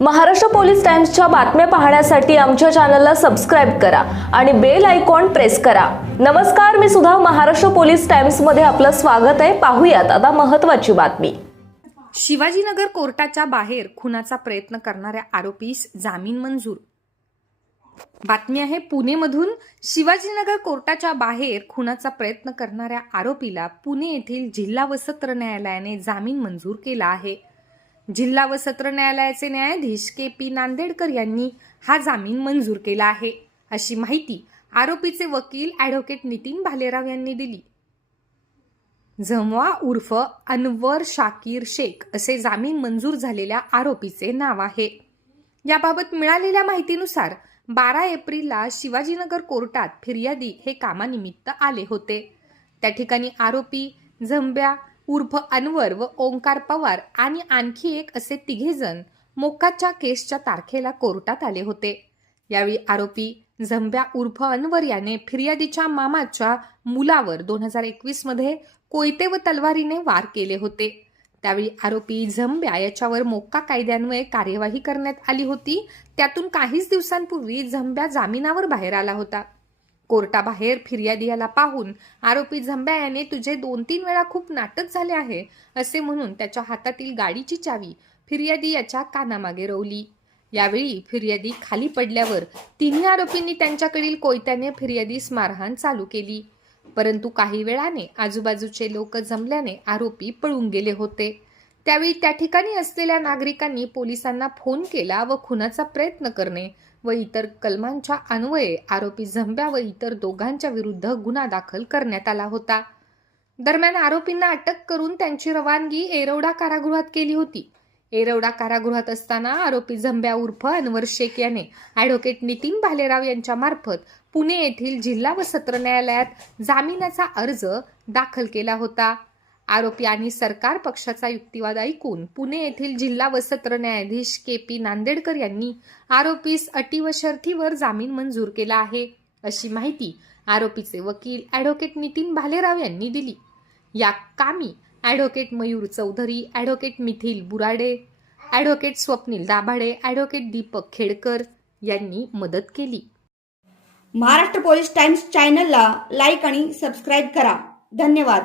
Maharashtra police टाइम्सच्या बातम्या पाहण्यासाठी आमच्या चॅनलला सबस्क्राईब करा आणि बेल आयकॉन प्रेस करा. नमस्कार मी सुद्धा महाराष्ट्र पोलीस टाइम्समध्ये आपलं स्वागत आहे. पाहूयात आता महत्त्वाची बातमी. शिवाजीनगर कोर्टाच्या बाहेर खुनाचा प्रयत्न करणाऱ्या आरोपीस जामीन मंजूर. बातमी आहे पुणेमधून शिवाजीनगर कोर्टाच्या बाहेर खुनाचा प्रयत्न करणाऱ्या आरोपीला पुणे येथील जिल्हा व सत्र न्यायालयाने जामीन मंजूर केला आहे. जिल्हा व सत्र न्यायालयाचे न्यायाधीश के पी नांदेडकर यांनी हा जामीन मंजूर केला आहे अशी माहिती आरोपीचे वकील ॲडव्होकेट नितीन भालेराव यांनी दिली. जमवा उर्फ अनवर शाकीर शेख असे जामीन मंजूर झालेल्या आरोपीचे नाव आहे. याबाबत मिळालेल्या माहितीनुसार बारा एप्रिलला शिवाजीनगर कोर्टात फिर्यादी हे कामानिमित्त आले होते. त्या ठिकाणी आरोपी झंब्या उर्फ अनवर व ओंकार पवार आणि आणखी एक असे तिघेजण मोक्काच्या केसच्या तारखेला कोर्टात आले होते. यावेळी आरोपी झंब्या उर्फ अनवर याने फिर्यादीच्या मामाच्या मुलावर दोन हजार एकवीसमध्ये कोयते व तलवारीने वार केले होते. त्यावेळी आरोपी झंब्या याच्यावर मोक्का कायद्यान्वये कार्यवाही करण्यात आली होती. त्यातून काहीच दिवसांपूर्वी झंब्या जामिनावर बाहेर आला होता. कोर्टाबाहेर फिर्यादी याला पाहून आरोपी झंब्या याने तुझे दोन तीन वेळा खूप नाटक झाले आहे असे म्हणून त्याच्या हातातील गाडीची चावी फिर्यादी याच्या कानामागे रोवली. यावेळी फिर्यादी खाली पडल्यावर तिन्ही आरोपींनी त्यांच्याकडील कोयत्याने फिर्यादीस मारहाण चालू केली. परंतु काही वेळाने आजूबाजूचे लोक जमल्याने आरोपी पळून गेले होते. त्यावेळी त्या ठिकाणी असलेल्या नागरिकांनी पोलिसांना फोन केला व खुनाचा प्रयत्न करणे व इतर कलमांच्या अन्वये आरोपी झंब्या व इतर दोघांच्या विरुद्ध गुन्हा दाखल करण्यात आला होता. दरम्यान आरोपींना अटक करून त्यांची रवानगी एरवडा कारागृहात केली होती. एरवडा कारागृहात असताना आरोपी झंब्या उर्फ अनवर शेख याने ॲडव्होकेट नितीन भालेराव यांच्या मार्फत पुणे येथील जिल्हा व सत्र न्यायालयात जामिनाचा अर्ज दाखल केला होता. आरोपी आणि सरकार पक्षाचा युक्तिवाद ऐकून पुणे येथील जिल्हा व सत्र न्यायाधीश के पी नांदेडकर यांनी आरोपीस अटी व शर्थीवर जामीन मंजूर केला आहे अशी माहिती आरोपीचे वकील ॲडव्होकेट नितीन भालेराव यांनी दिली. या कामी advocate Mayur Chaudhari advocate Mithil Burade advocate Swapnil Dabhade advocate Deepak Khedkar यांनी मदत केली. महाराष्ट्र पोलीस टाइम्स चॅनलला लाईक आणि सबस्क्राईब करा. धन्यवाद.